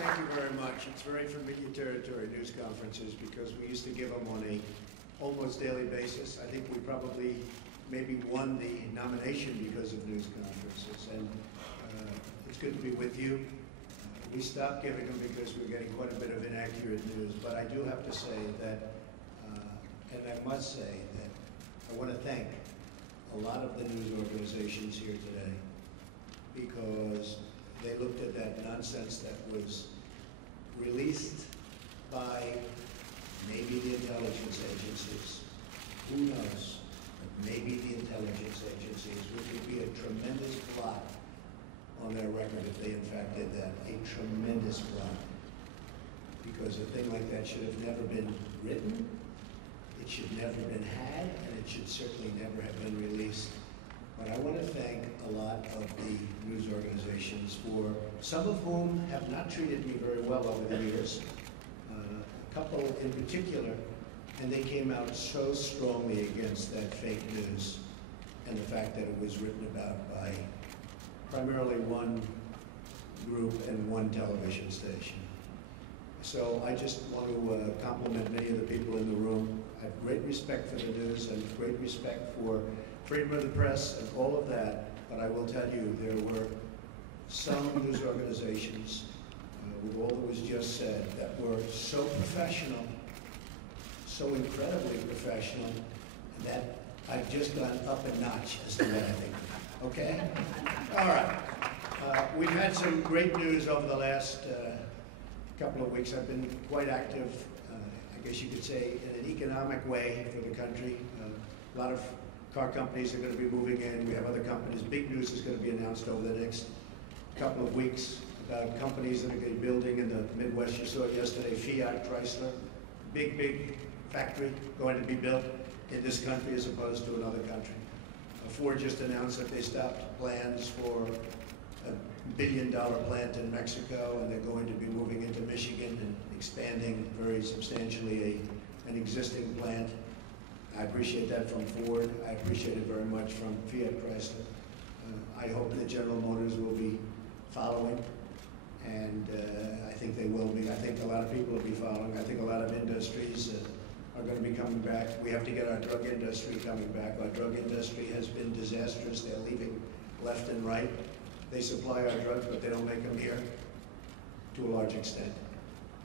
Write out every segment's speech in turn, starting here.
Thank you very much. It's very familiar territory, news conferences, because we used to give them on a almost daily basis. I think we probably maybe won the nomination because of news conferences, and it's good to be with you. We stopped giving them because we were getting quite a bit of inaccurate news, but I do have to say that, and I must say that I want to thank a lot of the news organizations here today, because they looked at that nonsense that was released by maybe the intelligence agencies. Who knows? But maybe the intelligence agencies, which would be a tremendous blot on their record if they in fact did that. A tremendous blot. Because a thing like that should have never been written, it should never have been had, and it should certainly never have been released. But I want to thank a lot of the news organizations, for some of whom have not treated me very well over the years. A couple in particular, and they came out so strongly against that fake news and the fact that it was written about by primarily one group and one television station. So I just want to compliment many of the people in the room. I have great respect for the news and great respect for freedom of the press and all of that, but I will tell you there were some news organizations, with all that was just said, that were so professional, so incredibly professional, that I've just gone up a notch as to what I think. Okay? All right. We've had some great news over the last couple of weeks. I've been quite active, I guess you could say, in an economic way for the country. A lot of car companies are going to be moving in. We have other companies. Big news is going to be announced over the next couple of weeks about companies that are going to be building in the Midwest. You saw it yesterday, Fiat, Chrysler, big factory going to be built in this country as opposed to another country. Ford just announced that they stopped plans for a billion-dollar plant in Mexico, and they're going to be moving into Michigan and expanding very substantially an existing plant. I appreciate that from Ford. I appreciate it very much from Fiat Chrysler. I hope that General Motors will be following, and I think they will be. I think a lot of people will be following. I think a lot of industries are going to be coming back. We have to get our drug industry coming back. Our drug industry has been disastrous. They're leaving left and right. They supply our drugs, but they don't make them here to a large extent.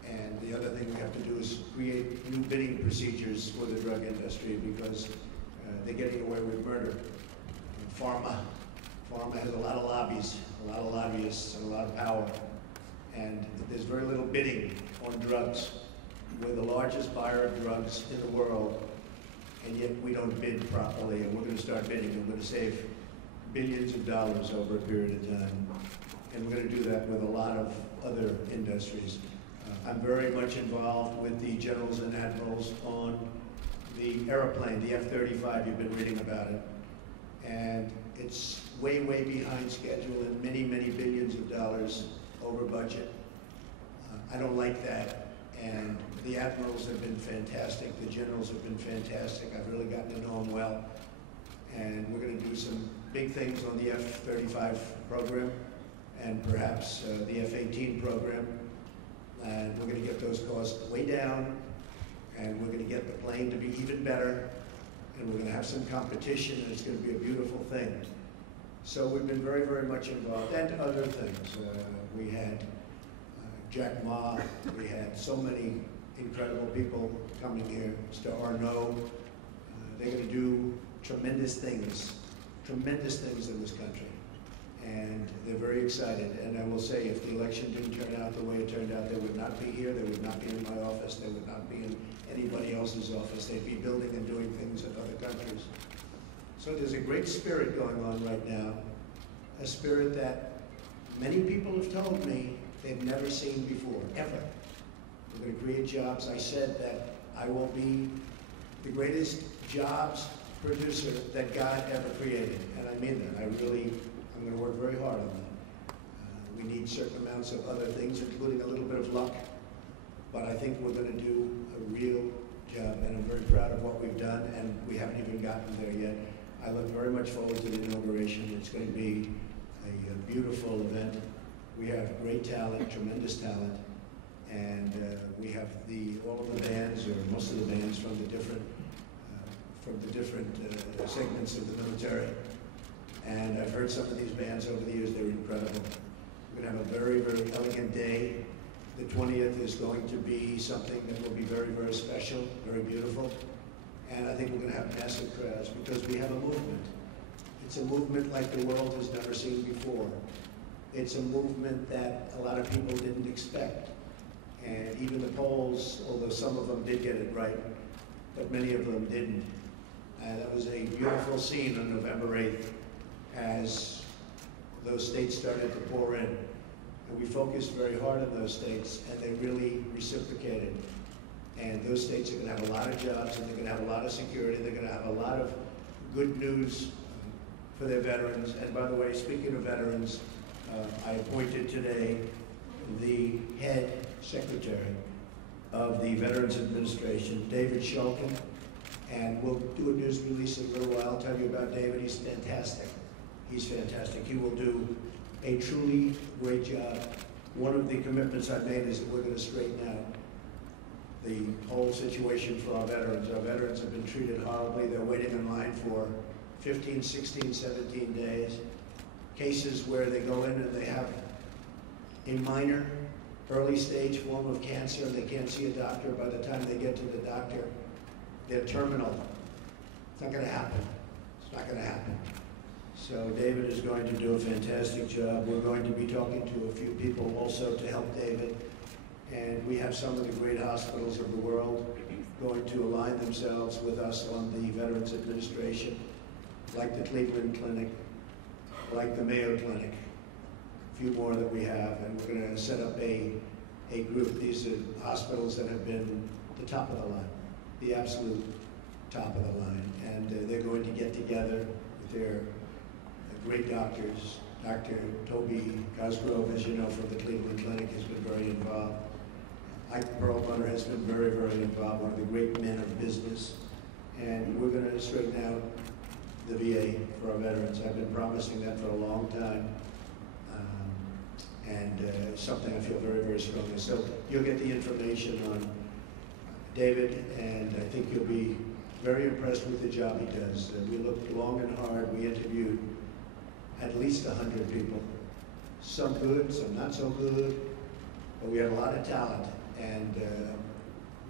And the other thing we have to do is create new bidding procedures for the drug industry, because they're getting away with murder. Pharma has a lot of lobbies, a lot of lobbyists, and a lot of power. And there's very little bidding on drugs. We're the largest buyer of drugs in the world, and yet we don't bid properly, and we're going to start bidding. We're going to save billions of dollars over a period of time, and we're going to do that with a lot of other industries. I'm very much involved with the generals and admirals on the airplane, the F-35. You've been reading about it, and it's way behind schedule and many billions of dollars over budget. I don't like that. And the admirals have been fantastic. The generals have been fantastic. I've really gotten to know them well. And we're going to do some big things on the F-35 program and perhaps the F-18 program. And we're going to get those costs way down. And we're going to get the plane to be even better. And we're going to have some competition, and it's going to be a beautiful thing. So we've been very much involved. And other things. We had Jack Ma, we had so many incredible people coming here. Mr. Arnaud, they're going to do tremendous things in this country. And they're very excited. And I will say, if the election didn't turn out the way it turned out, they would not be here, they would not be in my office, they would not be in anybody else's office. They'd be building and doing things in other countries. So there's a great spirit going on right now, a spirit that many people have told me they've never seen before, ever. We're going to create jobs. I said that I will be the greatest jobs producer that God ever created, and I mean that. I'm going to work very hard on that. We need certain amounts of other things, including a little bit of luck, but I think we're going to do a real job, and I'm very proud of what we've done, and we haven't even gotten there yet. I look very much forward to the inauguration. It's going to be a beautiful event. We have great talent, tremendous talent, and we have all of the bands, or most of the bands, from the different segments of the military. And I've heard some of these bands over the years; they're incredible. We're going to have a very, very elegant day. The 20th is going to be something that will be very, very special, very beautiful. And I think we're going to have massive crowds because we have a movement. It's a movement like the world has never seen before. It's a movement that a lot of people didn't expect. And even the polls, although some of them did get it right, but many of them didn't. And that was a beautiful scene on November 8th as those states started to pour in. And we focused very hard on those states, and they really reciprocated. And those states are going to have a lot of jobs, and they're going to have a lot of security. They're going to have a lot of good news for their veterans. And by the way, speaking of veterans, I appointed today the head secretary of the Veterans Administration, David Shulkin, and we'll do a news release in a little while. I'll tell you about David. He's fantastic. He's fantastic. He will do a truly great job. One of the commitments I've made is that we're going to straighten out the whole situation for our veterans. Our veterans have been treated horribly. They're waiting in line for 15, 16, 17 days. Cases where they go in and they have a minor, early stage form of cancer and they can't see a doctor. By the time they get to the doctor, they're terminal. It's not going to happen. It's not going to happen. So David is going to do a fantastic job. We're going to be talking to a few people also to help David. And we have some of the great hospitals of the world going to align themselves with us on the Veterans Administration, like the Cleveland Clinic, like the Mayo Clinic, a few more that we have. And we're going to set up a group. These are hospitals that have been the top of the line, the absolute top of the line. And they're going to get together with their great doctors. Dr. Toby Cosgrove, as you know, from the Cleveland Clinic, has been very involved. Ike Perlmutter has been very, very involved, one of the great men of business. And we're going to straighten out the VA for our veterans. I've been promising that for a long time. Something I feel very, very strongly. So you'll get the information on David, and I think you'll be very impressed with the job he does. We looked long and hard. We interviewed at least 100 people. Some good, some not so good, but we had a lot of talent. And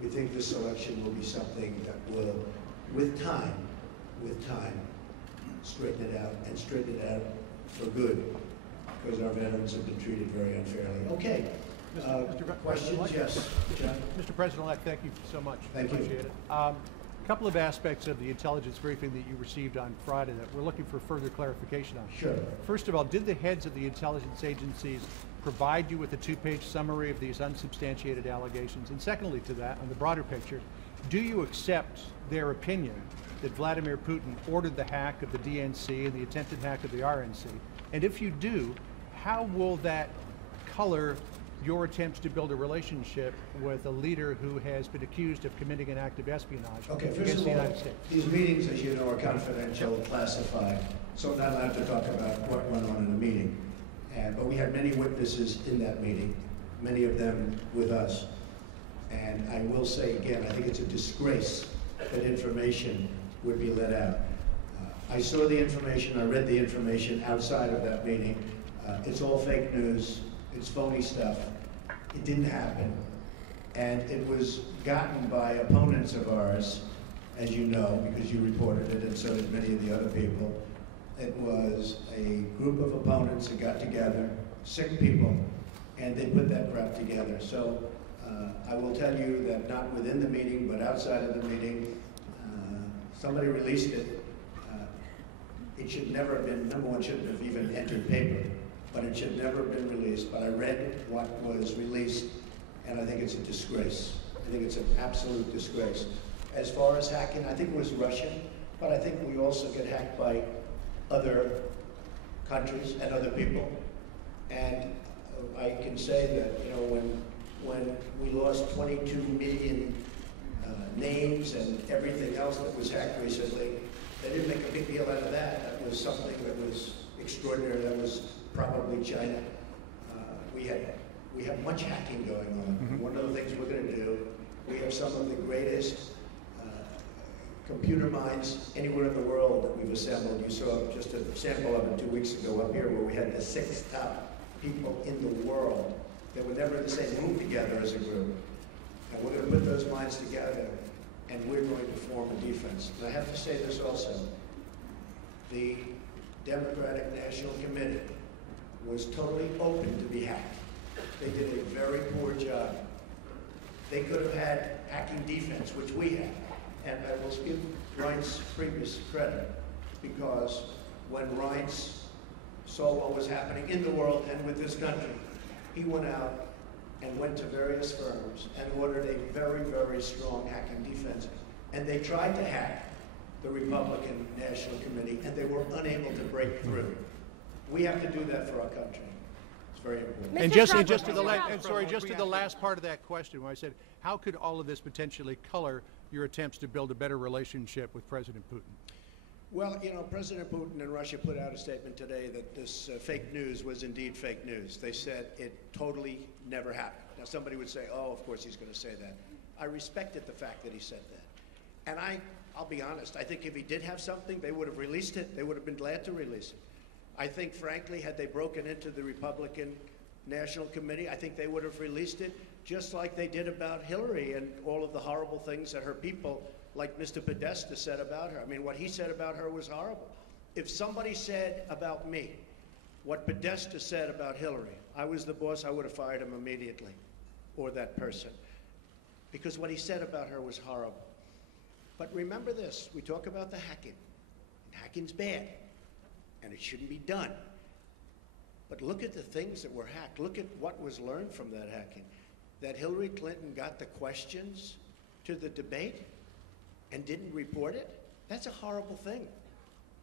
we think this election will be something that will, with time, straighten it out, and straighten it out for good, because our veterans have been treated very unfairly. Okay. Questions? Yes. John? Mr. President-elect, thank you so much. Thank you. Appreciate it. A couple of aspects of the intelligence briefing that you received on Friday that we're looking for further clarification on. Sure. First of all, did the heads of the intelligence agencies provide you with a two-page summary of these unsubstantiated allegations? And secondly to that, on the broader picture, do you accept their opinion that Vladimir Putin ordered the hack of the DNC and the attempted hack of the RNC? And if you do, how will that color your attempts to build a relationship with a leader who has been accused of committing an act of espionage against the United States? These meetings, as you know, are confidential, classified, so I'm not allowed to talk about what went on in the meeting. But we had many witnesses in that meeting, many of them with us. And I will say again, I think it's a disgrace that information would be let out. I saw the information, I read the information outside of that meeting. It's all fake news, it's phony stuff. It didn't happen. And it was gotten by opponents of ours, as you know, because you reported it, and so did many of the other people. It was a group of opponents that got together, sick people, and they put that crap together. So I will tell you that not within the meeting, but outside of the meeting, somebody released it. It should never have been, number one, shouldn't have even entered paper, but it should never have been released. But I read what was released, and I think it's a disgrace. I think it's an absolute disgrace. As far as hacking, I think it was Russian, but I think we also get hacked by other countries and other people. And I can say that, you know, when we lost 22 million names and everything else that was hacked recently, they didn't make a big deal out of that. That was something that was extraordinary. That was probably China. we have much hacking going on. One of the things we're going to do, we have some of the greatest computer minds anywhere in the world that we've assembled. You saw just a sample of it 2 weeks ago up here, where we had the 6 top people in the world that were never in the same room together as a group. And we're going to put those minds together, and we're going to form a defense. And I have to say this also. The Democratic National Committee was totally open to be hacked. They did a very poor job. They could have had hacking defense, which we had. And I will give Reince Priebus credit, because when Reince saw what was happening in the world and with this country, he went out and went to various firms and ordered a very, very strong hacking defense. And they tried to hack the Republican National Committee, and they were unable to break through. We have to do that for our country. It's very important. And just to the last part of that question, when I said, how could all of this potentially color your attempts to build a better relationship with President Putin? Well, you know, President Putin and Russia put out a statement today that this fake news was indeed fake news. They said it totally never happened. Now, somebody would say, oh, of course he's going to say that. I respected the fact that he said that. And I'll be honest, I think if he did have something, they would have released it. They would have been glad to release it. I think, frankly, had they broken into the Republican National Committee, I think they would have released it, just like they did about Hillary and all of the horrible things that her people, like Mr. Podesta, said about her. I mean, what he said about her was horrible. If somebody said about me what Podesta said about Hillary, I was the boss, I would have fired him immediately, or that person, because what he said about her was horrible. But remember this, we talk about the hacking. Hacking's bad, and it shouldn't be done. But look at the things that were hacked. Look at what was learned from that hacking. That Hillary Clinton got the questions to the debate and didn't report it? That's a horrible thing.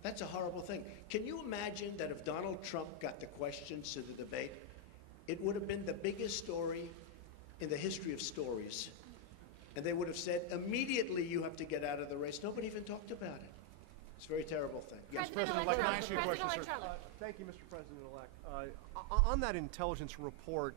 That's a horrible thing. Can you imagine that if Donald Trump got the questions to the debate, it would have been the biggest story in the history of stories. And they would have said, immediately you have to get out of the race. Nobody even talked about it. It's a very terrible thing. Yes, President-elect, can I ask you a question, sir? Thank you, Mr. President-elect. On that intelligence report,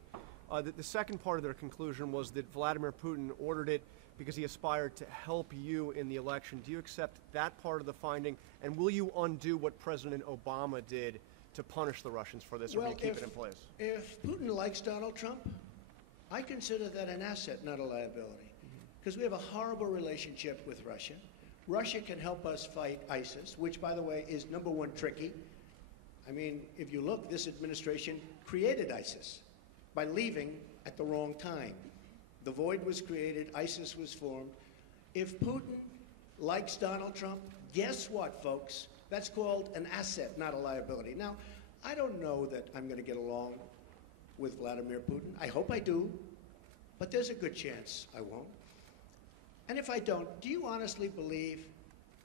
the second part of their conclusion was that Vladimir Putin ordered it because he aspired to help you in the election. Do you accept that part of the finding? And will you undo what President Obama did to punish the Russians for this, or will you keep it in place? If Putin likes Donald Trump, I consider that an asset, not a liability. Because we have a horrible relationship with Russia. Russia can help us fight ISIS, which, by the way, is #1 tricky. I mean, if you look, this administration created ISIS by leaving at the wrong time. The void was created, ISIS was formed. If Putin likes Donald Trump, guess what, folks? That's called an asset, not a liability. Now, I don't know that I'm going to get along with Vladimir Putin. I hope I do, but there's a good chance I won't. And if I don't, do you honestly believe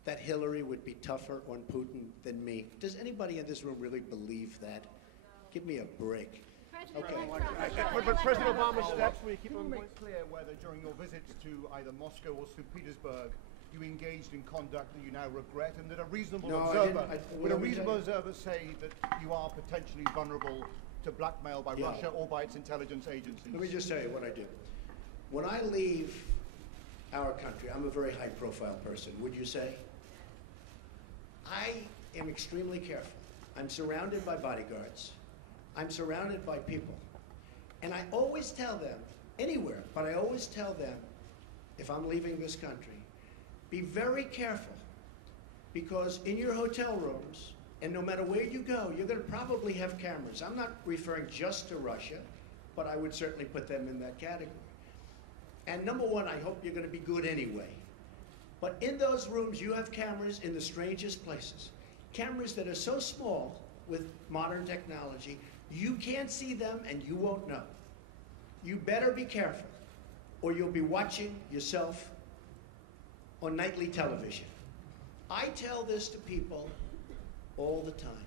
that Hillary would be tougher on Putin than me? Does anybody in this room really believe that? Give me a break. Okay. But President Obama's steps, will you keep Can on you going? make clear whether during your visits to either Moscow or St. Petersburg you engaged in conduct that you now regret, and that a reasonable would a reasonable observer say that you are potentially vulnerable to blackmail by Russia or by its intelligence agencies? Let me just tell you what I do. When I leave our country, I'm a very high-profile person, would you say? I am extremely careful. I'm surrounded by bodyguards. I'm surrounded by people. And I always tell them, anywhere, but I always tell them, if I'm leaving this country, be very careful, because in your hotel rooms, and no matter where you go, you're going to probably have cameras. I'm not referring just to Russia, but I would certainly put them in that category. And #1, I hope you're going to be good anyway. But in those rooms, you have cameras in the strangest places. Cameras that are so small with modern technology, you can't see them and you won't know. You better be careful, or you'll be watching yourself on nightly television. I tell this to people all the time.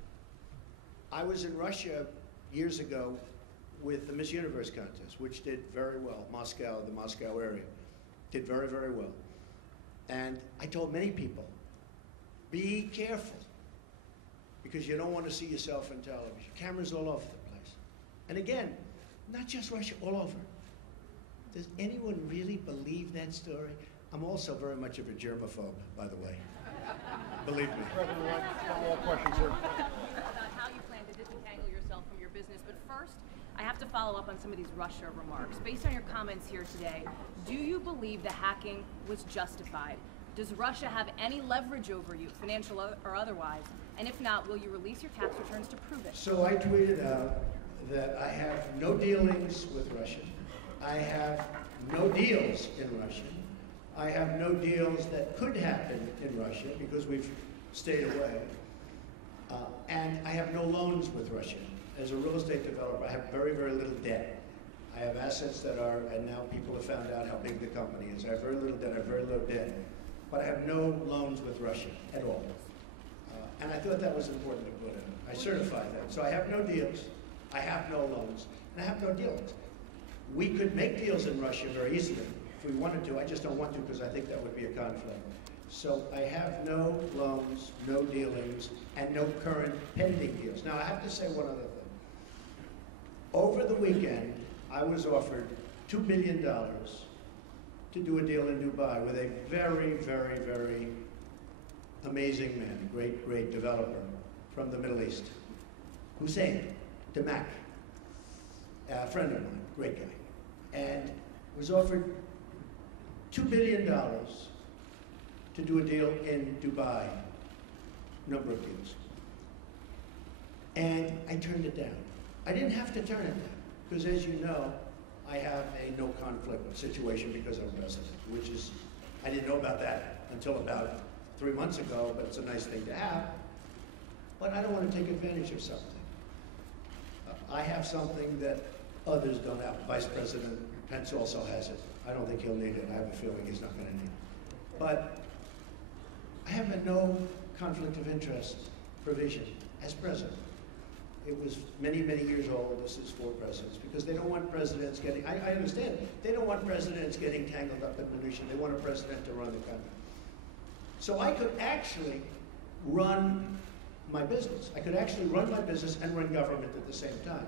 I was in Russia years ago with the Miss Universe contest, which did very well. Moscow, the Moscow area, did very, very well. And I told many people, be careful, because you don't want to see yourself on television. Cameras all over the place. And again, Not just Russia, all over. Does anyone really believe that story? I'm also very much of a germaphobe, by the way. Believe me. President-elect, one more question, sir. About how you plan to disentangle yourself from your business, but first, I have to follow up on some of these Russia remarks. Based on your comments here today, do you believe the hacking was justified? Does Russia have any leverage over you, financial or otherwise? And if not, will you release your tax returns to prove it? So I tweeted out that I have no dealings with Russia. I have no deals in Russia. I have no deals that could happen in Russia because we've stayed away. And I have no loans with Russia. As a real estate developer, I have very, very little debt. I have assets that are, and now people have found out how big the company is. I have very little debt, I have very low debt. But I have no loans with Russia at all. And I thought that was important to put in. I certified that. So I have no deals, I have no loans, and I have no dealings. We could make deals in Russia very easily if we wanted to. I just don't want to because I think that would be a conflict. So I have no loans, no dealings, and no current pending deals. Now I have to say one other thing. Over the weekend, I was offered $2 billion to do a deal in Dubai with a very, very, very amazing man, great, great developer from the Middle East, Hussein Damak, a friend of mine, great guy, and was offered $2 billion to do a deal in Dubai, number of deals. And I turned it down. I didn't have to turn it down, because as you know, I have a no conflict situation because I'm president, which is, I didn't know about that until about 3 months ago, but it's a nice thing to have. But I don't want to take advantage of something. I have something that others don't have. Vice President Pence also has it. I don't think he'll need it. I have a feeling he's not going to need it. But I have a no conflict of interest provision as president. It was many, many years old. This is for presidents, because they don't want presidents getting, I understand, they don't want presidents getting tangled up in minutiae. They want a president to run the country. So I could actually run my business. I could actually run my business and run government at the same time.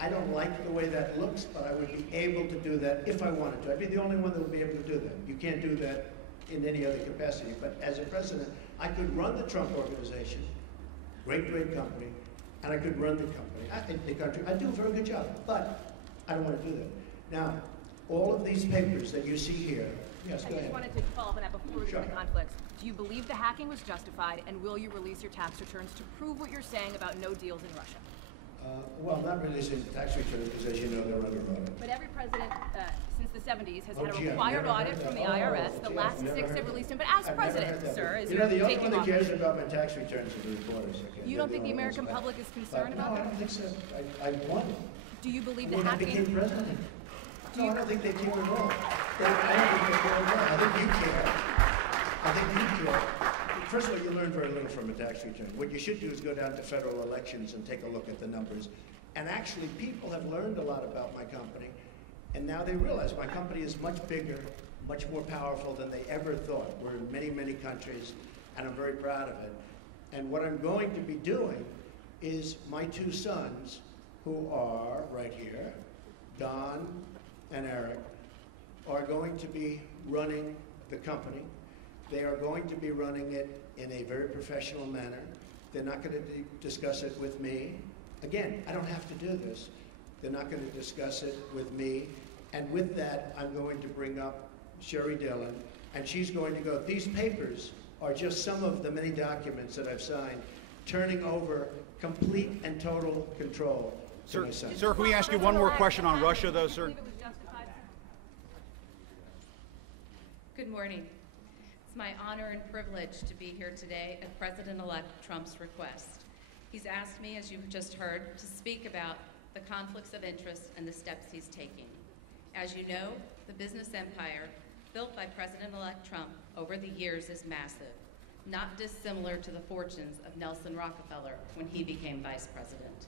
I don't like the way that looks, but I would be able to do that if I wanted to. I'd be the only one that would be able to do that. You can't do that in any other capacity. But as a president, I could run the Trump Organization, great, great company, and I could run the company. I think the country, I do a very good job, but I don't want to do that. Now, all of these papers that you see here, yes, go ahead. I just wanted to follow up on that before we get to conflicts. Do you believe the hacking was justified, and will you release your tax returns to prove what you're saying about no deals in Russia? Well, not releasing the tax returns because, as you know, they're under audit. But every president since the 70s has had a required audit from the IRS. The last 6 have released them. But as president, sir, as you're the only taking one that office, cares about my tax returns are the reporters. Okay? you don't think the American public is concerned No, about I that? don't think so. I won. Do you believe the When I became hacking? president. No, I don't think they care at all. I don't think they care at all. I think you care. I think you care. First of all, you learn very little from a tax return. What you should do is go down to federal elections and take a look at the numbers. And actually, people have learned a lot about my company, and now they realize my company is much bigger, much more powerful than they ever thought. We're in many, many countries, and I'm very proud of it. And what I'm going to be doing is my 2 sons, who are right here, Don and Eric, are going to be running the company. They are going to be running it in a very professional manner. They're not going to discuss it with me. Again, I don't have to do this. They're not going to discuss it with me. And with that, I'm going to bring up Sherry Dillon, and she's going to go, these papers are just some of the many documents that I've signed, turning over complete and total control to my son. Sir, can we ask you one more question on Russia, though, sir? Do you believe it was justified? Good morning. It's my honor and privilege to be here today at President-elect Trump's request. He's asked me, as you've just heard, to speak about the conflicts of interest and the steps he's taking. As you know, the business empire built by President-elect Trump over the years is massive, not dissimilar to the fortunes of Nelson Rockefeller when he became vice president.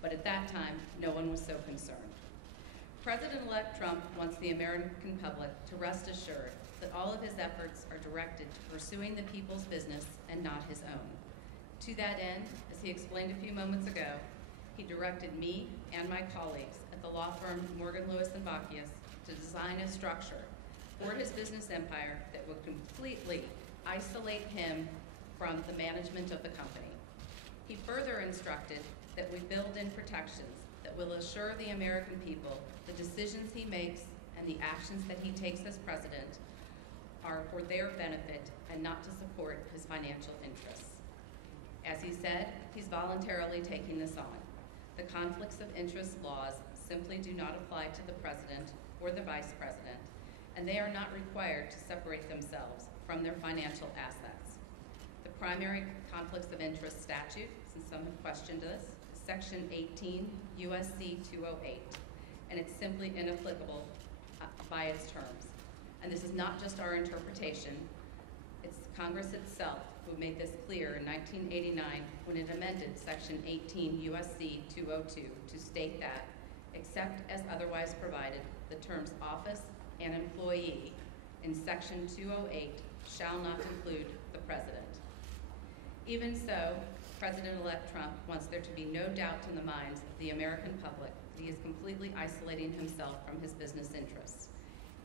But at that time, no one was so concerned. President-elect Trump wants the American public to rest assured that all of his efforts are directed to pursuing the people's business and not his own. To that end, as he explained a few moments ago, he directed me and my colleagues at the law firm Morgan, Lewis & Bockius to design a structure for his business empire that would completely isolate him from the management of the company. He further instructed that we build in protections that will assure the American people the decisions he makes and the actions that he takes as president are for their benefit and not to support his financial interests. As he said, he's voluntarily taking this on. The conflicts of interest laws simply do not apply to the president or the vice president, and they are not required to separate themselves from their financial assets. The primary conflicts of interest statute, since some have questioned this, is Section 18 U.S.C. 208, and it's simply inapplicable by its terms. And this is not just our interpretation, it's Congress itself who made this clear in 1989 when it amended Section 18 U.S.C. 202 to state that, except as otherwise provided, the terms office and employee in Section 208 shall not include the president. Even so, President-elect Trump wants there to be no doubt in the minds of the American public that he is completely isolating himself from his business interests.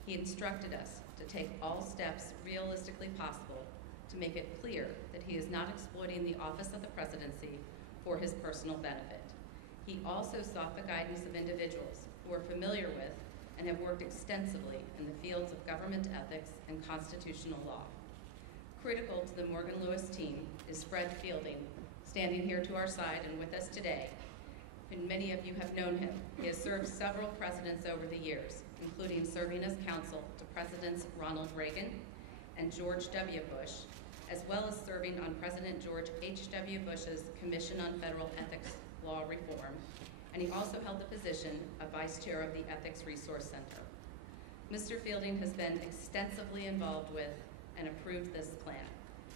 He instructed us to take all steps realistically possible to make it clear that he is not exploiting the office of the presidency for his personal benefit. He also sought the guidance of individuals who are familiar with and have worked extensively in the fields of government ethics and constitutional law. Critical to the Morgan Lewis team is Fred Fielding, standing here to our side and with us today. And many of you have known him. He has served several presidents over the years, including serving as counsel to Presidents Ronald Reagan and George W. Bush, as well as serving on President George H.W. Bush's Commission on Federal Ethics Law Reform, and he also held the position of Vice Chair of the Ethics Resource Center. Mr. Fielding has been extensively involved with and approved this plan.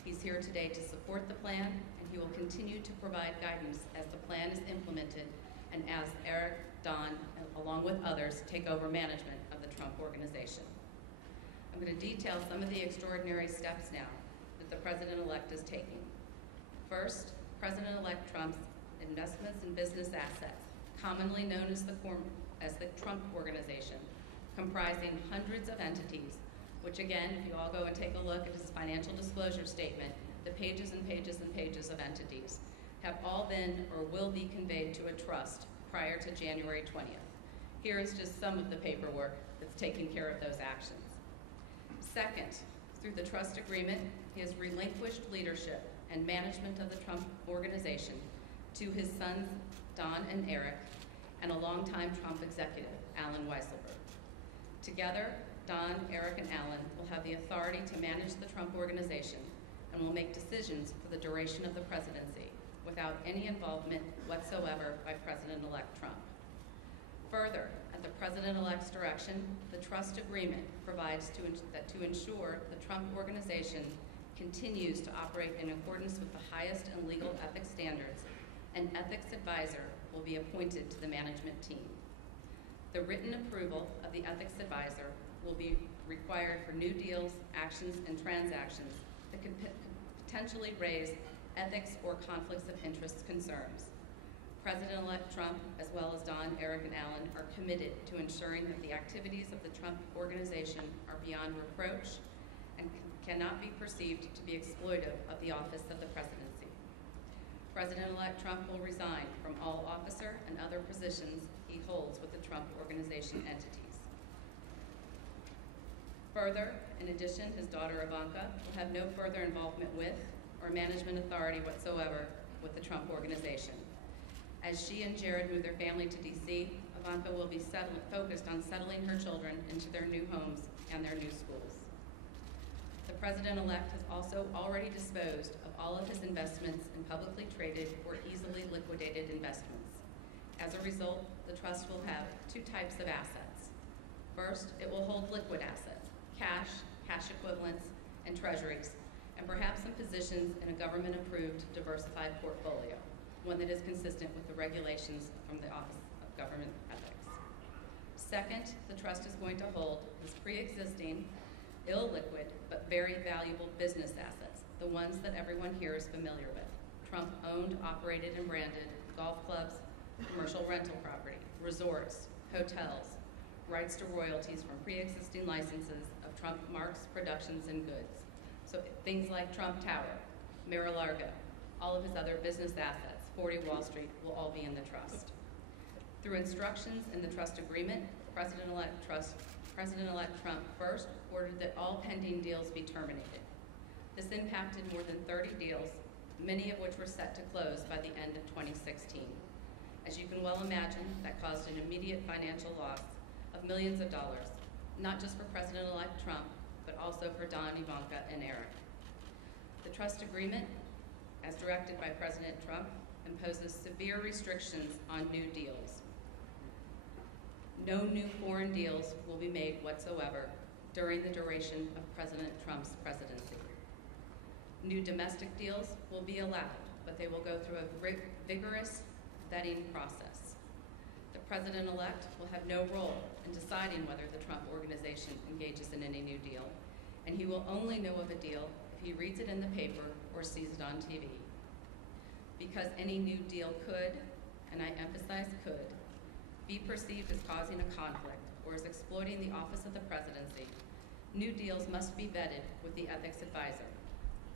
He's here today to support the plan, and he will continue to provide guidance as the plan is implemented and as Eric, Don, along with others, take over management of the Trump Organization. I'm going to detail some of the extraordinary steps now that the President-elect is taking. First, President-elect Trump's investments in business assets, commonly known as the Trump Organization, comprising hundreds of entities, which again, if you all go and take a look at his financial disclosure statement, the pages and pages and pages of entities have all been or will be conveyed to a trust prior to January 20th. Here is just some of the paperwork that's taking care of those actions. Second, through the trust agreement, he has relinquished leadership and management of the Trump Organization to his sons, Don and Eric, and a longtime Trump executive, Allen Weisselberg. Together, Don, Eric, and Allen will have the authority to manage the Trump Organization and will make decisions for the duration of the presidency without any involvement whatsoever by President-elect Trump. Further, at the President-elect's direction, the trust agreement provides to ensure the Trump Organization continues to operate in accordance with the highest and legal ethics standards, an ethics advisor will be appointed to the management team. The written approval of the ethics advisor will be required for new deals, actions, and transactions that could potentially raise ethics or conflicts of interest concerns. President-elect Trump, as well as Don, Eric, and Allen, are committed to ensuring that the activities of the Trump Organization are beyond reproach and cannot be perceived to be exploitive of the office of the presidency. President-elect Trump will resign from all officer and other positions he holds with the Trump Organization entities. Further, in addition, his daughter Ivanka will have no further involvement with or management authority whatsoever with the Trump Organization. As she and Jared move their family to D.C., Ivanka will be focused on settling her children into their new homes and their new schools. The President-elect has also already disposed of all of his investments in publicly traded or easily liquidated investments. As a result, the trust will have two types of assets. First, it will hold liquid assets, cash, cash equivalents, and treasuries, and perhaps some positions in a government-approved diversified portfolio, one that is consistent with the regulations from the Office of Government Ethics. Second, the trust is going to hold his pre-existing, illiquid, but very valuable business assets, the ones that everyone here is familiar with. Trump owned, operated, and branded golf clubs, commercial rental property, resorts, hotels, rights to royalties from pre-existing licenses of Trump Marks, Productions, and Goods. So things like Trump Tower, Mar-a-Lago, all of his other business assets, 40 Wall Street, will all be in the trust. Through instructions in the trust agreement, President-elect Trump first ordered that all pending deals be terminated. This impacted more than 30 deals, many of which were set to close by the end of 2016. As you can well imagine, that caused an immediate financial loss of millions of dollars, not just for President-elect Trump, but also for Don, Ivanka, and Eric. The trust agreement, as directed by President Trump, imposes severe restrictions on new deals. No new foreign deals will be made whatsoever during the duration of President Trump's presidency. New domestic deals will be allowed, but they will go through a vigorous vetting process. The President-elect will have no role in deciding whether the Trump Organization engages in any new deal, and he will only know of a deal if he reads it in the paper or sees it on TV. Because any new deal could, and I emphasize could, be perceived as causing a conflict or as exploiting the office of the presidency, new deals must be vetted with the ethics advisor,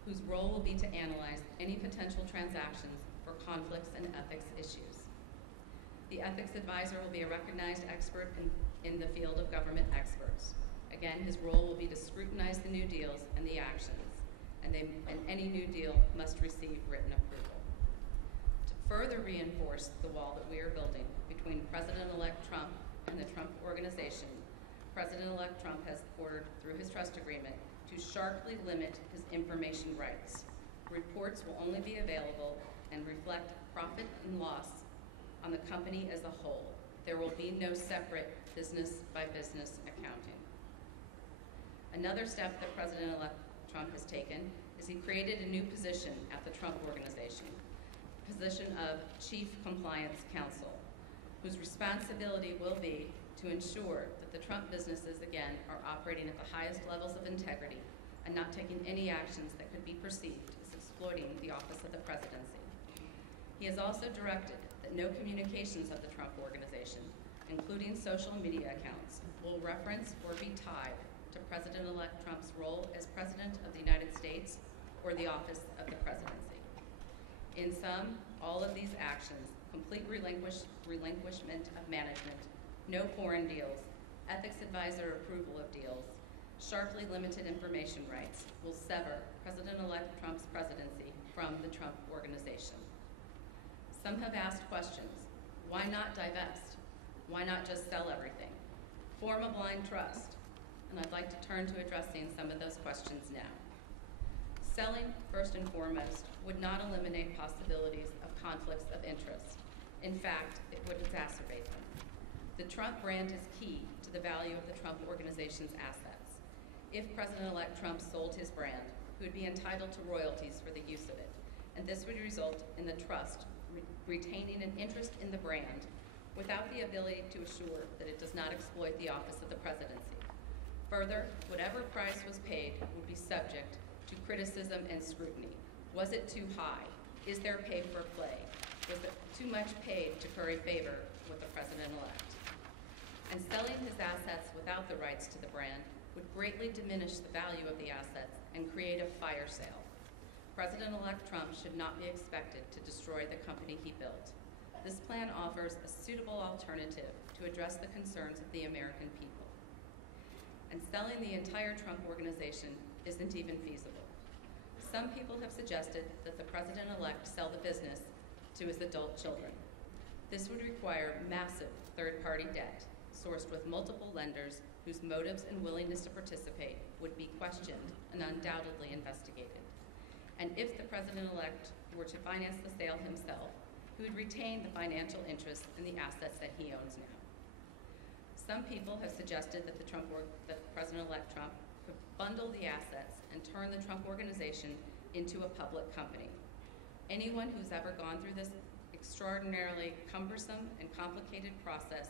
whose role will be to analyze any potential transactions for conflicts and ethics issues. The ethics advisor will be a recognized expert in the field of government experts. Again, his role will be to scrutinize the new deals and the actions, and any new deal must receive written approval. To further reinforce the wall that we are building between President-elect Trump and the Trump Organization, President-elect Trump has ordered, through his trust agreement, to sharply limit his information rights. Reports will only be available and reflect profit and loss on the company as a whole. There will be no separate business-by-business accounting. Another step that President-elect Trump has taken is he created a new position at the Trump Organization, the position of Chief Compliance Counsel, whose responsibility will be to ensure that the Trump businesses, again, are operating at the highest levels of integrity and not taking any actions that could be perceived as exploiting the office of the presidency. He has also directed that no communications of the Trump Organization, including social media accounts, will reference or be tied to President-elect Trump's role as President of the United States or the office of the presidency. In sum, all of these actions, complete relinquishment of management, no foreign deals, ethics advisor approval of deals, sharply limited information rights, will sever President-elect Trump's presidency from the Trump Organization. Some have asked questions. Why not divest? Why not just sell everything? Form a blind trust. And I'd like to turn to addressing some of those questions now. Selling, first and foremost, would not eliminate possibilities of conflicts of interest. In fact, it would exacerbate them. The Trump brand is key to the value of the Trump Organization's assets. If President-elect Trump sold his brand, he would be entitled to royalties for the use of it, and this would result in the trust retaining an interest in the brand without the ability to assure that it does not exploit the office of the presidency. Further, whatever price was paid would be subject to criticism and scrutiny. Was it too high? Is there pay for play? Was it too much paid to curry favor with the president-elect? And selling his assets without the rights to the brand would greatly diminish the value of the assets and create a fire sale. President-elect Trump should not be expected to destroy the company he built. This plan offers a suitable alternative to address the concerns of the American people. And selling the entire Trump Organization isn't even feasible. Some people have suggested that the president-elect sell the business to his adult children. This would require massive third-party debt, sourced with multiple lenders whose motives and willingness to participate would be questioned and undoubtedly investigated. And if the president-elect were to finance the sale himself, he would retain the financial interest in the assets that he owns now. Some people have suggested that that President-elect Trump could bundle the assets and turn the Trump Organization into a public company. Anyone who's ever gone through this extraordinarily cumbersome and complicated process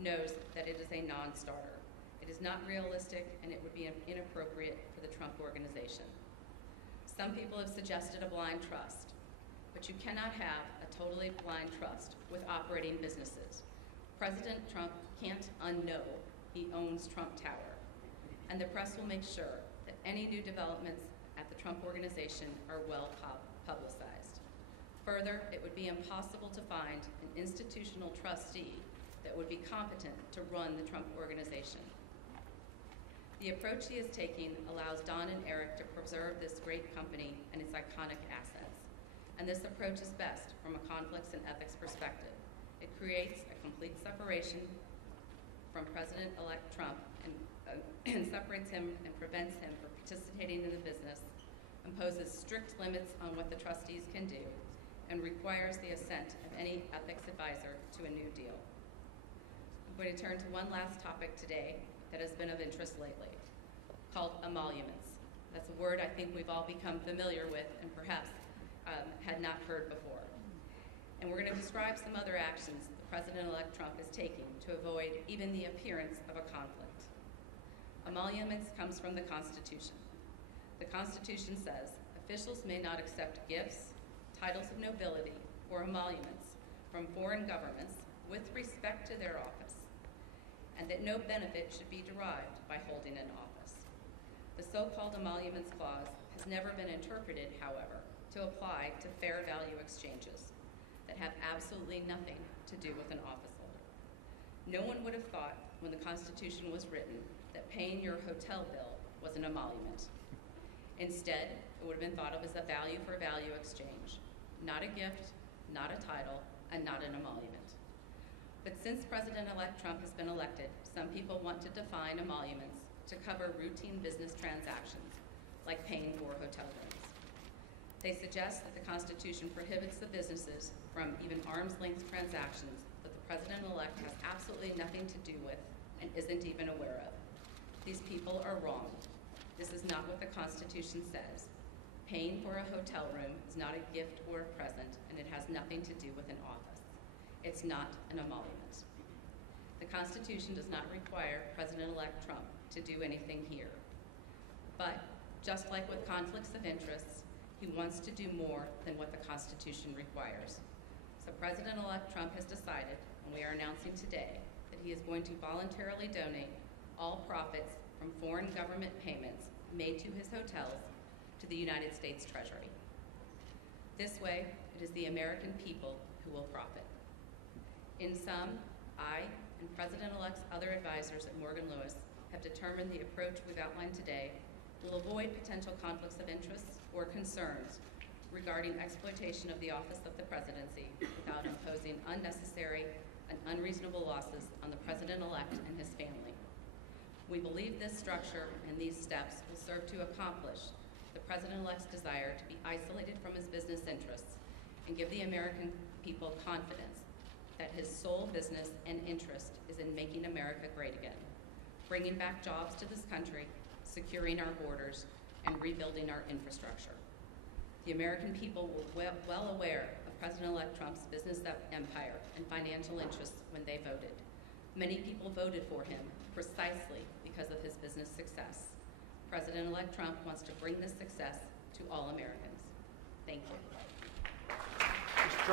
knows that it is a non-starter. It is not realistic, and it would be inappropriate for the Trump Organization. Some people have suggested a blind trust. but you cannot have a totally blind trust with operating businesses. President Trump can't unknow he owns Trump Tower, and the press will make sure that any new developments at the Trump Organization are well publicized. Further, it would be impossible to find an institutional trustee that would be competent to run the Trump Organization. The approach he is taking allows Don and Eric to preserve this great company and its iconic assets. And this approach is best from a conflicts and ethics perspective. It creates a complete separation from President-elect Trump and separates him and prevents him from participating in the business, imposes strict limits on what the trustees can do, and requires the assent of any ethics advisor to a new deal. I'm going to turn to one last topic today that has been of interest lately, called emoluments. That's a word I think we've all become familiar with and perhaps had not heard before. And we're going to describe some other actions the President-elect Trump is taking to avoid even the appearance of a conflict. Emoluments comes from the Constitution. The Constitution says officials may not accept gifts, titles of nobility, or emoluments from foreign governments with respect to their office, and that no benefit should be derived by holding an office. The so-called emoluments clause has never been interpreted, however, to apply to fair value exchanges that have absolutely nothing to do with an office holder. No one would have thought when the Constitution was written that paying your hotel bill was an emolument. Instead, it would have been thought of as a value for value exchange, not a gift, not a title, and not an emolument. But since President-elect Trump has been elected, some people want to define emoluments to cover routine business transactions, like paying for hotel rooms. They suggest that the Constitution prohibits the businesses from even arm's-length transactions that the President-elect has absolutely nothing to do with and isn't even aware of. These people are wrong. This is not what the Constitution says. Paying for a hotel room is not a gift or a present, and it has nothing to do with an office. It's not an emolument. The Constitution does not require President-elect Trump to do anything here. But just like with conflicts of interests, he wants to do more than what the Constitution requires. So President-elect Trump has decided, and we are announcing today, that he is going to voluntarily donate all profits from foreign government payments made to his hotels to the United States Treasury. This way, it is the American people who will profit. In sum, I and President-elect's other advisors at Morgan Lewis have determined the approach we've outlined today will avoid potential conflicts of interest or concerns regarding exploitation of the office of the presidency without imposing unnecessary and unreasonable losses on the President-elect and his family. We believe this structure and these steps will serve to accomplish the President-elect's desire to be isolated from his business interests and give the American people confidence that his sole business and interest is in making America great again, bringing back jobs to this country, securing our borders, and rebuilding our infrastructure. The American people were well aware of President-elect Trump's business empire and financial interests when they voted. Many people voted for him precisely because of his business success. President-elect Trump wants to bring this success to all Americans. Thank you. Mr.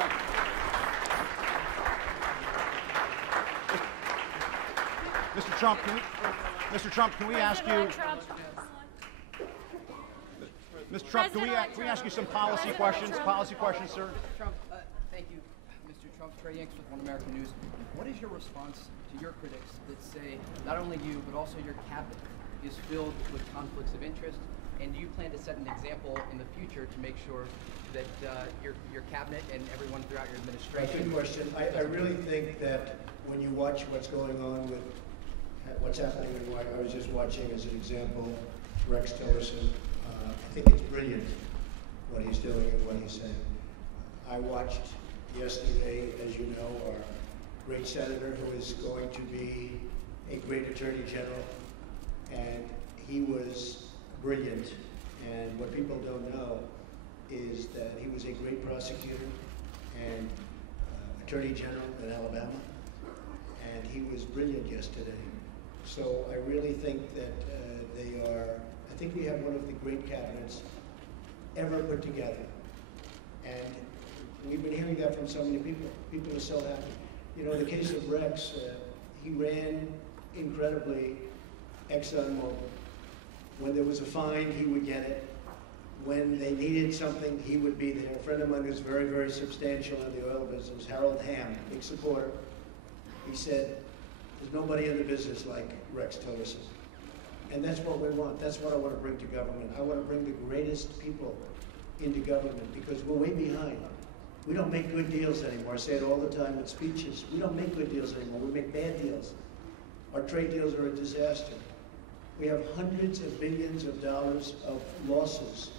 Trump. Mr. Trump, can we ask you? Mr. Trump, can we ask you some policy questions? Policy questions, sir. Trump, thank you, Mr. Trump. Trey Yanks with One American News. What is your response to your critics that say not only you but also your cabinet is filled with conflicts of interest? And do you plan to set an example in the future to make sure that your cabinet and everyone throughout your administration? Good question. I really think that when you watch what's going on with what's happening in White, I was just watching as an example Rex Tillerson. I think it's brilliant what he's doing and what he's saying. I watched yesterday, as you know, our great senator who is going to be a great attorney general, and he was brilliant. And what people don't know is that he was a great prosecutor and attorney general in Alabama, and he was brilliant yesterday. So I really think that I think we have one of the great cabinets ever put together. And We've been hearing that from so many people. People are so happy. You know, in the case of Rex, he ran incredibly ExxonMobil. When there was a fine, he would get it. When they needed something, he would be there. A friend of mine who's very, very substantial in the oil business, Harold Hamm, big supporter, he said, there's nobody in the business like Rex Tillerson. And that's what we want. That's what I want to bring to government. I want to bring the greatest people into government because we're way behind. We don't make good deals anymore. I say it all the time in speeches. We don't make good deals anymore. We make bad deals. Our trade deals are a disaster. We have hundreds of billions of dollars of losses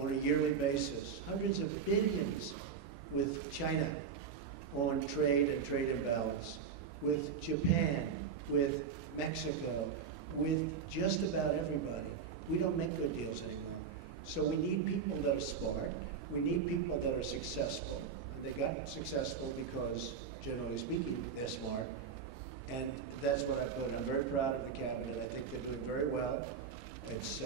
on a yearly basis. Hundreds of billions with China on trade and trade imbalance, with Japan, with Mexico, with just about everybody. We don't make good deals anymore. So we need people that are smart. We need people that are successful. And they got successful because, generally speaking, they're smart. And that's what I put. I'm very proud of the cabinet. I think they're doing very well. It's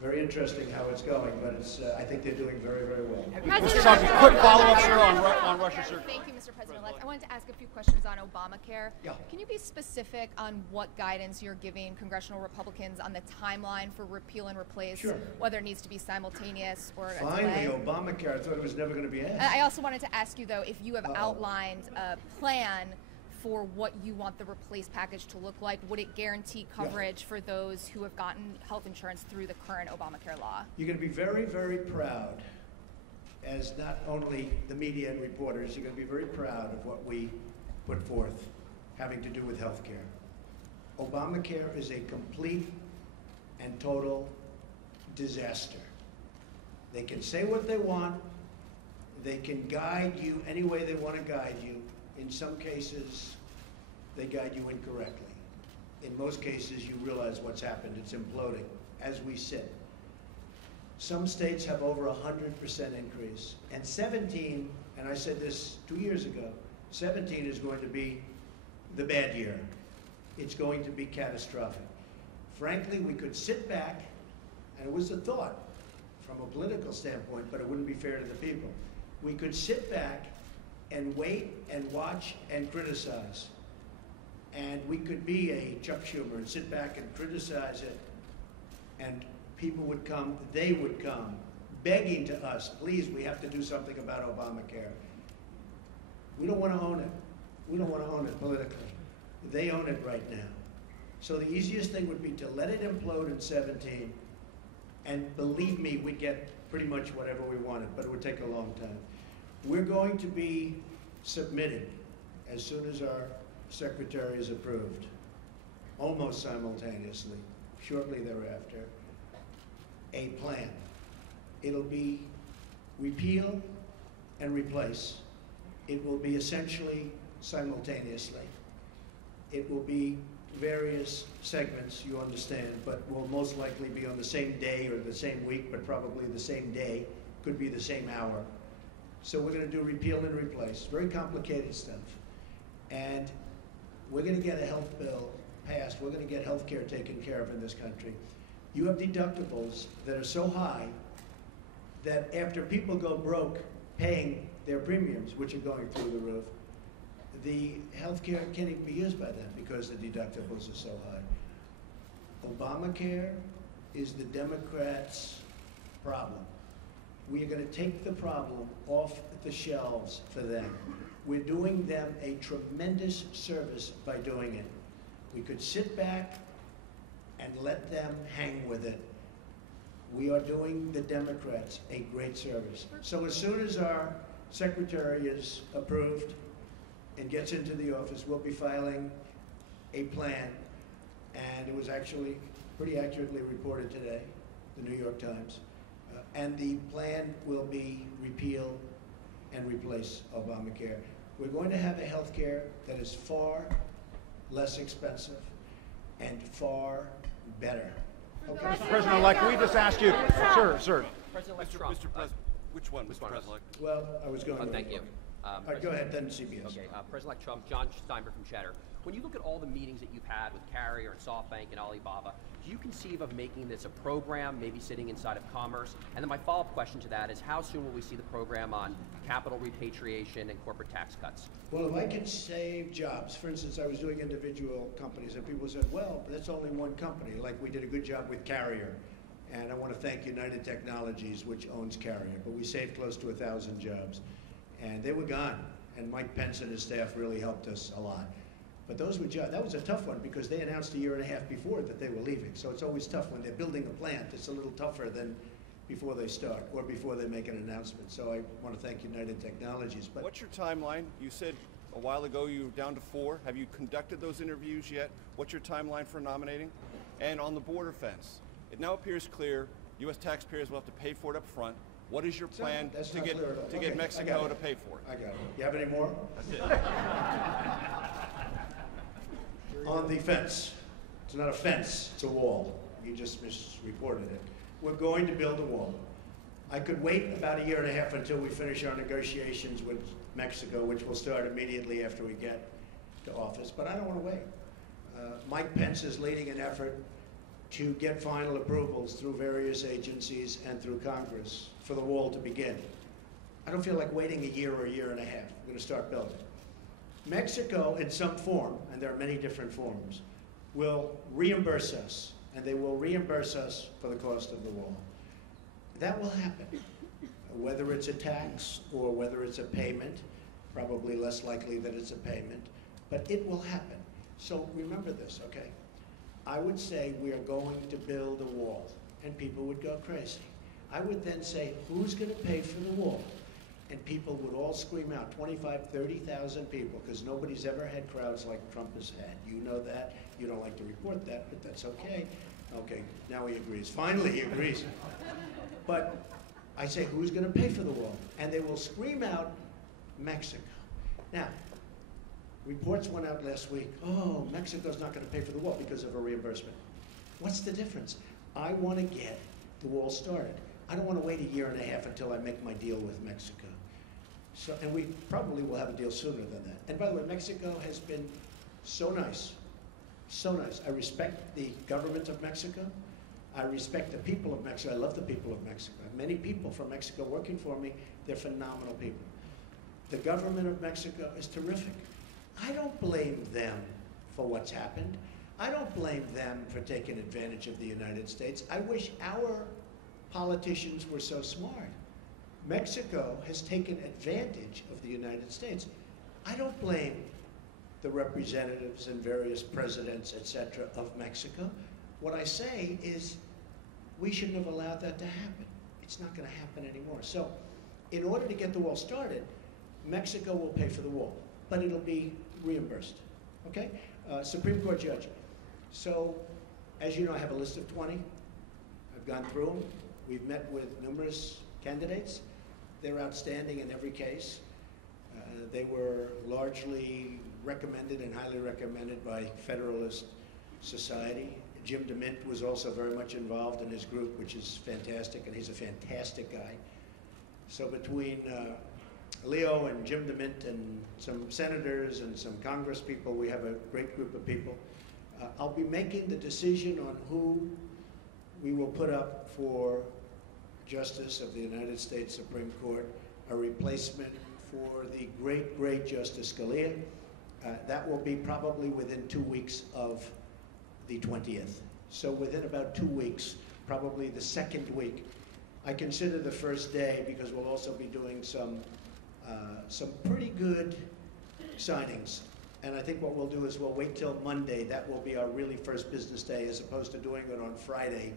very interesting how it's going, but it's, I think they're doing very, very well. Mr. Johnson, quick follow-up, sir, on Russia, sir. Thank you, Mr. President-elect. I wanted to ask a few questions on Obamacare. Yeah. Can you be specific on what guidance you're giving congressional Republicans on the timeline for repeal and replace? Sure. Whether it needs to be simultaneous or a Finally, delay? Obamacare. I thought it was never going to be asked. I also wanted to ask you, though, if you have outlined a plan for what you want the replace package to look like. Would it guarantee coverage for those who have gotten health insurance through the current Obamacare law? You're going to be very, very proud, as not only the media and reporters, you're going to be very proud of what we put forth having to do with health care. Obamacare is a complete and total disaster. They can say what they want. They can guide you any way they want to guide you. In some cases, they guide you incorrectly. In most cases, you realize what's happened. It's imploding as we sit. Some states have over 100% increase. And 17, and I said this 2 years ago, 17 is going to be the bad year. It's going to be catastrophic. Frankly, we could sit back, and it was a thought from a political standpoint, but it wouldn't be fair to the people. We could sit back and wait and watch and criticize. And we could be a Chuck Schumer and sit back and criticize it, and people would come, they would come, begging to us, please, we have to do something about Obamacare. We don't want to own it. We don't want to own it politically. They own it right now. So the easiest thing would be to let it implode in 17, and believe me, we'd get pretty much whatever we wanted, but it would take a long time. We're going to be submitted as soon as our secretary is approved, almost simultaneously, shortly thereafter, a plan. It'll be repeal and replace. It will be essentially simultaneously. It will be various segments, you understand, but will most likely be on the same day or the same week, but probably the same day, could be the same hour. So we're going to do repeal and replace, very complicated stuff. And we're going to get a health bill passed. We're going to get health care taken care of in this country. You have deductibles that are so high that after people go broke paying their premiums, which are going through the roof, the health care can't even be used by them because the deductibles are so high. Obamacare is the Democrats' problem. We are going to take the problem off the shelves for them. We're doing them a tremendous service by doing it. We could sit back and let them hang with it. We are doing the Democrats a great service. So as soon as our secretary is approved and gets into the office, we'll be filing a plan. And it was actually pretty accurately reported today, the New York Times. And the plan will be repeal and replace Obamacare. We're going to have a health care that is far less expensive and far better. Okay. Mr. President-elect, can we just ask you, sir. President-elect Trump. Mr. President, which one, Mr. President? Well, I was going to. Thank you. All right, go ahead, then CBS. Okay, President-elect Trump, John Steinberg from Chatter. When you look at all the meetings that you've had with Carrier and SoftBank and Alibaba, do you conceive of making this a program, maybe sitting inside of Commerce? And then my follow-up question to that is, how soon will we see the program on capital repatriation and corporate tax cuts? Well, if I can save jobs, for instance, I was doing individual companies, and people said, well, that's only one company. Like, we did a good job with Carrier. And I want to thank United Technologies, which owns Carrier. But we saved close to 1,000 jobs. And they were gone. And Mike Pence and his staff really helped us a lot. But those were that was a tough one because they announced a year and a half before that they were leaving. So it's always tough when they're building a plant. It's a little tougher than before they start or before they make an announcement. So I want to thank United Technologies. But what's your timeline? You said a while ago you were down to 4. Have you conducted those interviews yet? What's your timeline for nominating? And on the border fence, it now appears clear U.S. taxpayers will have to pay for it up front. What is your plan to get Mexico to pay for it? I got it. You have any more? That's it. On the fence. It's not a fence, it's a wall. You just misreported it. We're going to build a wall. I could wait about a year and a half until we finish our negotiations with Mexico, which will start immediately after we get to office, but I don't want to wait. Mike Pence is leading an effort to get final approvals through various agencies and through Congress for the wall to begin. I don't feel like waiting a year or a year and a half. We're going to start building. Mexico, in some form, and there are many different forms, will reimburse us, and they will reimburse us for the cost of the wall. That will happen, whether it's a tax or whether it's a payment, probably less likely that it's a payment, but it will happen. So remember this, okay? I would say we are going to build a wall, and people would go crazy. I would then say, who's going to pay for the wall? And people would all scream out, 25, 30,000 people, because nobody's ever had crowds like Trump has had. You know that. You don't like to report that, but that's okay. Okay, now he agrees. Finally, he agrees. But I say, who's going to pay for the wall? And they will scream out, Mexico. Now, reports went out last week, oh, Mexico's not going to pay for the wall because of a reimbursement. What's the difference? I want to get the wall started. I don't want to wait a year and a half until I make my deal with Mexico. So, and we probably will have a deal sooner than that. And by the way, Mexico has been so nice, so nice. I respect the government of Mexico. I respect the people of Mexico. I love the people of Mexico. I have many people from Mexico working for me. They're phenomenal people. The government of Mexico is terrific. I don't blame them for what's happened. I don't blame them for taking advantage of the United States. I wish our politicians were so smart. Mexico has taken advantage of the United States. I don't blame the representatives and various presidents, etc., of Mexico. What I say is we shouldn't have allowed that to happen. It's not going to happen anymore. So in order to get the wall started, Mexico will pay for the wall, but it'll be reimbursed. Okay? Supreme Court judge. So, as you know, I have a list of 20. I've gone through them. We've met with numerous candidates. They're outstanding in every case. They were largely recommended and highly recommended by Federalist Society. Jim DeMint was also very much involved in his group, which is fantastic, and he's a fantastic guy. So between Leo and Jim DeMint and some senators and some Congress people, we have a great group of people. I'll be making the decision on who we will put up for Justice of the United States Supreme Court, a replacement for the great, great Justice Scalia. That will be probably within 2 weeks of the 20th. So within about 2 weeks, probably the second week. I consider the first day because we'll also be doing some pretty good signings. And I think what we'll do is we'll wait till Monday. That will be our really first business day as opposed to doing it on Friday,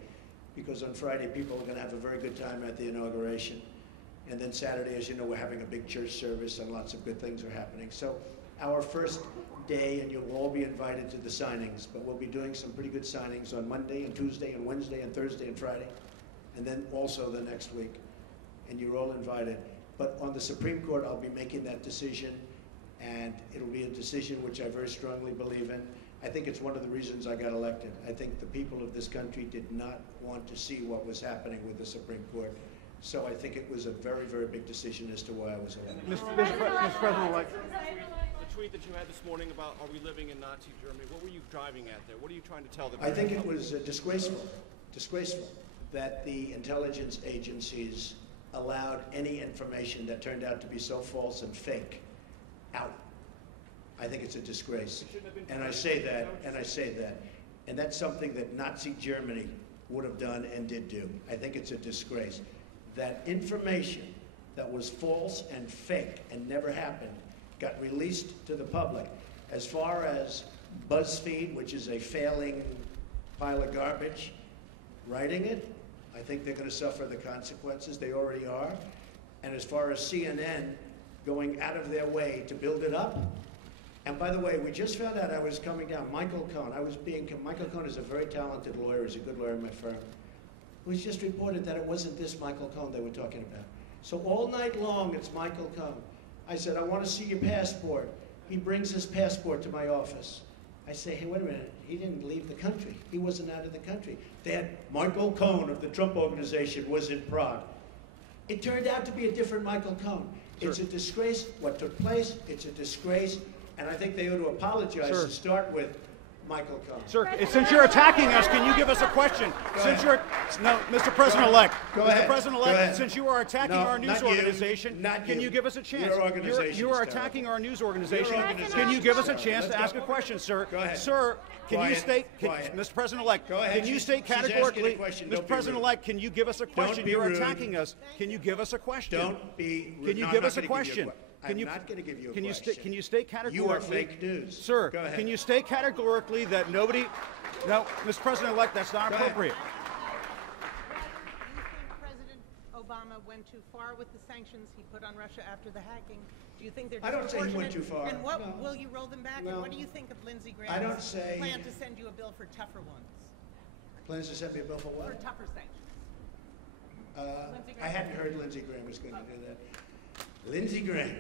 because on Friday people are going to have a very good time at the inauguration. And then Saturday, as you know, we're having a big church service and lots of good things are happening. So our first day, and you'll all be invited to the signings, but we'll be doing some pretty good signings on Monday and Tuesday and Wednesday and Thursday and Friday, and then also the next week. And you're all invited. But on the Supreme Court, I'll be making that decision, and it'll be a decision which I very strongly believe in. I think it's one of the reasons I got elected. I think the people of this country did not want to see what was happening with the Supreme Court. So I think it was a very, very big decision as to why I was elected. Mr. President-elect. tweet that you had this morning about are we living in Nazi Germany? What were you driving at there? What are you trying to tell the I think it was disgraceful that the intelligence agencies allowed any information that turned out to be so false and fake out. I think it's a disgrace. And I say that, and that's something that Nazi Germany would have done and did do. I think it's a disgrace. That information that was false and fake and never happened got released to the public. As far as BuzzFeed, which is a failing pile of garbage, writing it, I think they're going to suffer the consequences. They already are. And as far as CNN going out of their way to build it up, and by the way, we just found out I was coming down. Michael Cohen, Michael Cohen is a very talented lawyer, he's a good lawyer in my firm. It was just reported that it wasn't this Michael Cohen they were talking about. So all night long, it's Michael Cohen. I said, I want to see your passport. He brings his passport to my office. I say, hey, wait a minute, he didn't leave the country. He wasn't out of the country. They had Michael Cohen of the Trump Organization was in Prague. It turned out to be a different Michael Cohen. Sure. It's a disgrace what took place. It's a disgrace. And I think they ought to apologize to start with Michael Cohen. Sir, since you're attacking us, can you give us a question? Mr. President-elect. Mr. President-elect, since you are attacking our news organization, can you give us a chance? Your organization you are attacking our news organization. Can you give us a chance to ask a question, sir? Go ahead. Sir, can you state, Mr. President-elect, can you state categorically, Mr. President-elect, can you give us a question? You're attacking us. Can you give us a question? Don't be rude. Can you give us a question? I'm not going to give you a question. Can you state categorically? You are fake news. Sir, go ahead. Can you state categorically that nobody... No, Mr. President-elect, that's not appropriate. Do you think President Obama went too far with the sanctions he put on Russia after the hacking? Do you think they're disproportionate? I don't say he went too far. And what will you roll them back? And what do you think of Lindsey Graham's plan to send you a bill for tougher ones? Plans to send me a bill for what? For tougher sanctions. I hadn't heard Lindsey Graham was going to do that. Lindsey Graham.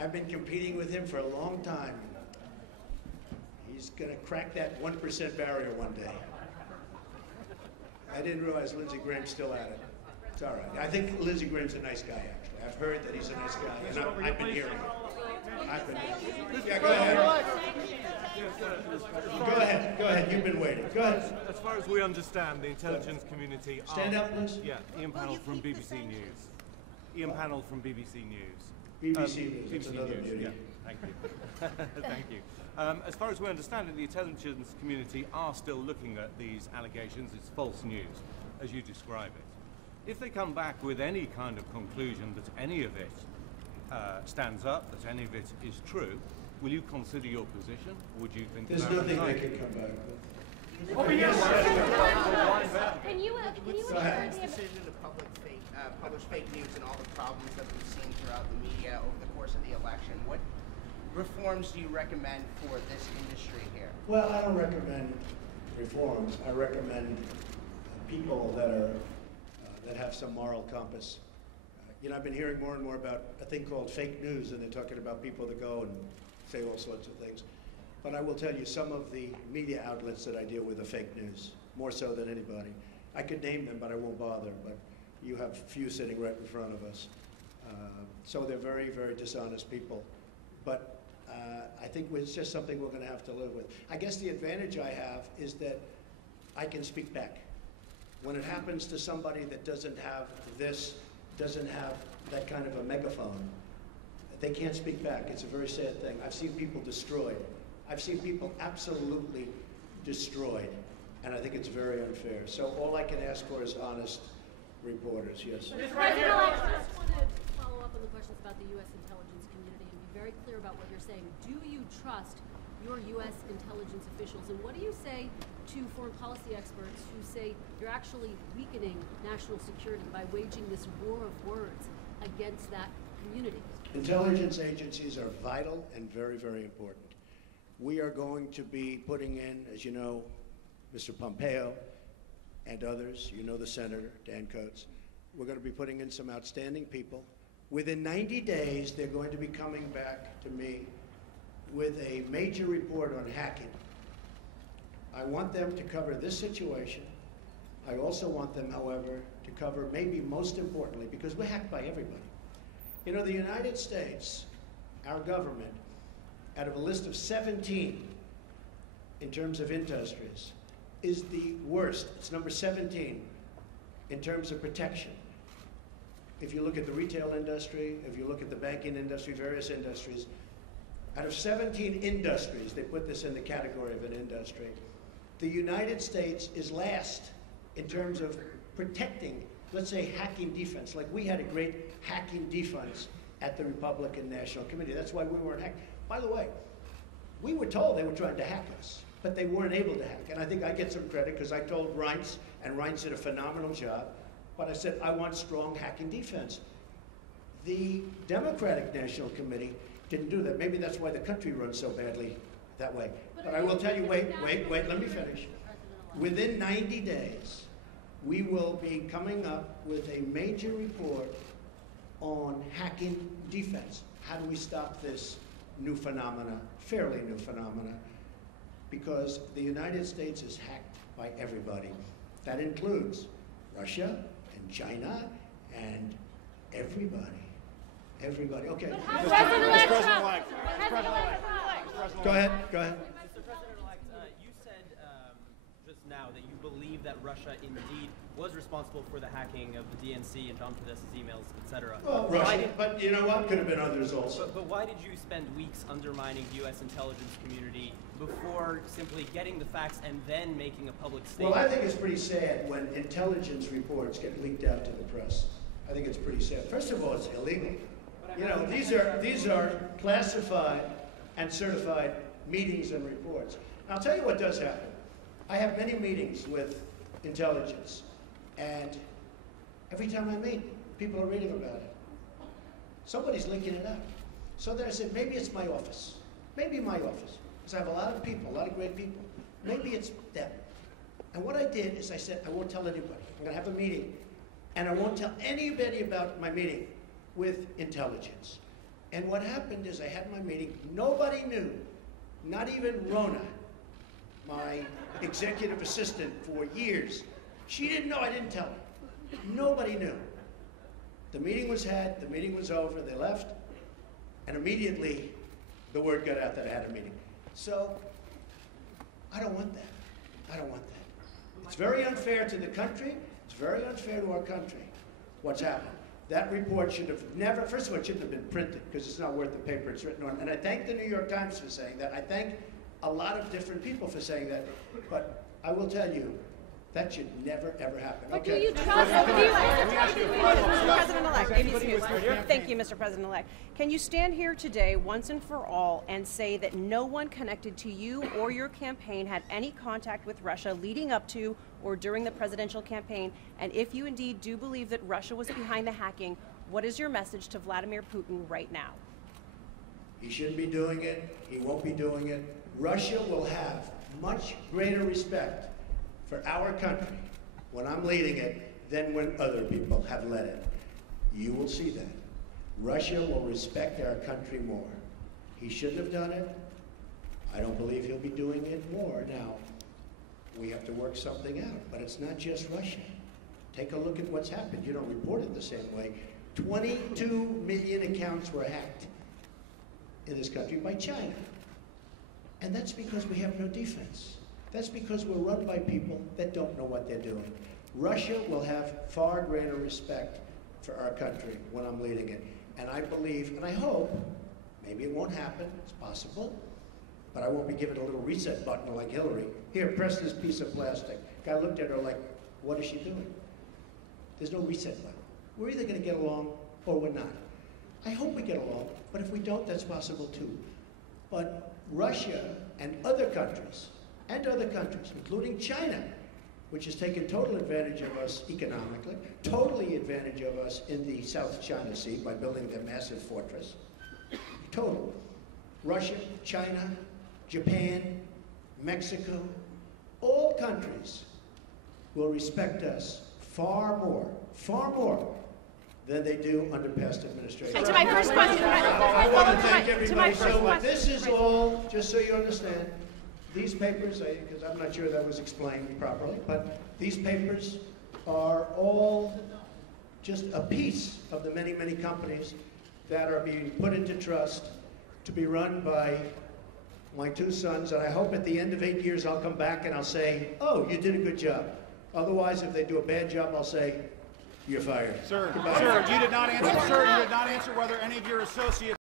I've been competing with him for a long time. He's going to crack that 1% barrier one day. I didn't realize Lindsey Graham's still at it. It's all right. I think Lindsey Graham's a nice guy, actually. I've heard that he's a nice guy, and I've been hearing it. Yeah, go ahead. Go ahead. You've been waiting. Go ahead. As far as we understand, the intelligence community are... Stand up, please. Yeah, Ian Pannell from BBC News. Ian Pannell from BBC News. BBC News, that's another News. beauty. Yeah, thank you. Thank you. As far as we understand it, the intelligence community are still looking at these allegations. It's false news, as you describe it. If they come back with any kind of conclusion that any of it stands up, that any of it is true, will you consider your position? Would you think there's nothing they can come back with? Can you His decision to publish fake news and all the problems that we've seen throughout the media over the course of the election, what reforms do you recommend for this industry here? Well, I don't recommend reforms. I recommend people that have some moral compass. I've been hearing more and more about a thing called fake news, and they're talking about people that go and say all sorts of things. But I will tell you, some of the media outlets that I deal with are fake news, more so than anybody. I could name them, but I won't bother. But you have a few sitting right in front of us. So they're very, very dishonest people. But I think it's just something we're going to have to live with. I guess the advantage I have is that I can speak back. When it happens to somebody that doesn't have that kind of a megaphone, they can't speak back. It's a very sad thing. I've seen people destroyed. I've seen people absolutely destroyed, and I think it's very unfair. So all I can ask for is honest reporters, yes. Mr. President, I just want to follow up on the questions about the U.S. intelligence community and be very clear about what you're saying. Do you trust your U.S. intelligence officials, and what do you say to foreign policy experts who say you're actually weakening national security by waging this war of words against that community? Intelligence agencies are vital and very, very important. We are going to be putting in, as you know, Mr. Pompeo and others, you know the Senator, Dan Coates, we're going to be putting in some outstanding people. Within 90 days, they're going to be coming back to me with a major report on hacking. I want them to cover this situation. I also want them, however, to cover maybe most importantly, because we're hacked by everybody. You know, the United States our government, out of a list of 17 in terms of industries, is the worst. It's number 17 in terms of protection. If you look at the retail industry, if you look at the banking industry, various industries, out of 17 industries, they put this in the category of an industry, the United States is last in terms of protecting, let's say, hacking defense. Like, we had a great hacking defense at the Republican National Committee. That's why we weren't hacked. By the way, we were told they were trying to hack us, but they weren't able to hack. And I think I get some credit because I told Reince, and Reince did a phenomenal job, but I said, I want strong hacking defense. The Democratic National Committee didn't do that. Maybe that's why the country runs so badly that way. But I will tell you, wait, let me finish. Within 90 days, we will be coming up with a major report on hacking defense. How do we stop this new phenomena, fairly new phenomena? Because the United States is hacked by everybody. That includes Russia and China and everybody. Everybody. Okay. Go ahead. Mr. President-elect, you said just now that you believe that Russia indeed was responsible for the hacking of the DNC and John Podesta's emails, etc. Well, Russia, but you know what? Could have been others also. But why did you spend weeks undermining the U.S. intelligence community before simply getting the facts and then making a public statement? Well, I think it's pretty sad when intelligence reports get leaked out to the press. I think it's pretty sad. First of all, it's illegal. You know, these are classified and certified meetings and reports. I'll tell you what does happen. I have many meetings with intelligence, and every time I meet, people are reading about it. Somebody's leaking it out. So then I said, maybe it's my office. Maybe my office. Because I have a lot of people, a lot of great people. Maybe it's them. And what I did is I said, I won't tell anybody. I'm going to have a meeting, and I won't tell anybody about my meeting with intelligence. And what happened is I had my meeting. Nobody knew, not even Rona, my executive assistant for years. She didn't know, I didn't tell her. Nobody knew. The meeting was had, the meeting was over, they left, and immediately the word got out that I had a meeting. So, I don't want that. I don't want that. It's very unfair to the country. It's very unfair to our country, what's happened. That report should have never, first of all, it shouldn't have been printed because it's not worth the paper it's written on. And I thank the New York Times for saying that. I thank a lot of different people for saying that. But I will tell you, that should never, ever happen. But okay. do you trust Thank you, Mr. President-elect. Can you stand here today, once and for all, and say that no one connected to you or your campaign had any contact with Russia leading up to or during the presidential campaign? And if you indeed do believe that Russia was behind the hacking, what is your message to Vladimir Putin right now? He shouldn't be doing it. He won't be doing it. Russia will have much greater respect for our country when I'm leading it than when other people have led it. You will see that. Russia will respect our country more. He shouldn't have done it. I don't believe he'll be doing it more. Now, we have to work something out, but it's not just Russia. Take a look at what's happened. You don't report it the same way. 22 million accounts were hacked in this country by China. And that's because we have no defense. That's because we're run by people that don't know what they're doing. Russia will have far greater respect for our country when I'm leading it. And I believe, and I hope, maybe it won't happen, it's possible, but I won't be given a little reset button like Hillary. Here, press this piece of plastic. Guy looked at her like, what is she doing? There's no reset button. We're either going to get along or we're not. I hope we get along, but if we don't, that's possible too. But Russia and other countries, including China, which has taken total advantage of us economically, totally advantage of us in the South China Sea by building their massive fortress. Total. Russia, China, Japan, Mexico, all countries will respect us far more than they do under past administrations. And to my first question, I want to thank everybody so much. This is all, just so you understand, these papers, because I'm not sure that was explained properly, but these papers are all just a piece of the many, many companies that are being put into trust to be run by my two sons, and I hope at the end of 8 years I'll come back and I'll say, oh, you did a good job. Otherwise, if they do a bad job, I'll say, you're fired. Sir, Goodbye. sir, you did not answer. Sir, you did not answer whether any of your associates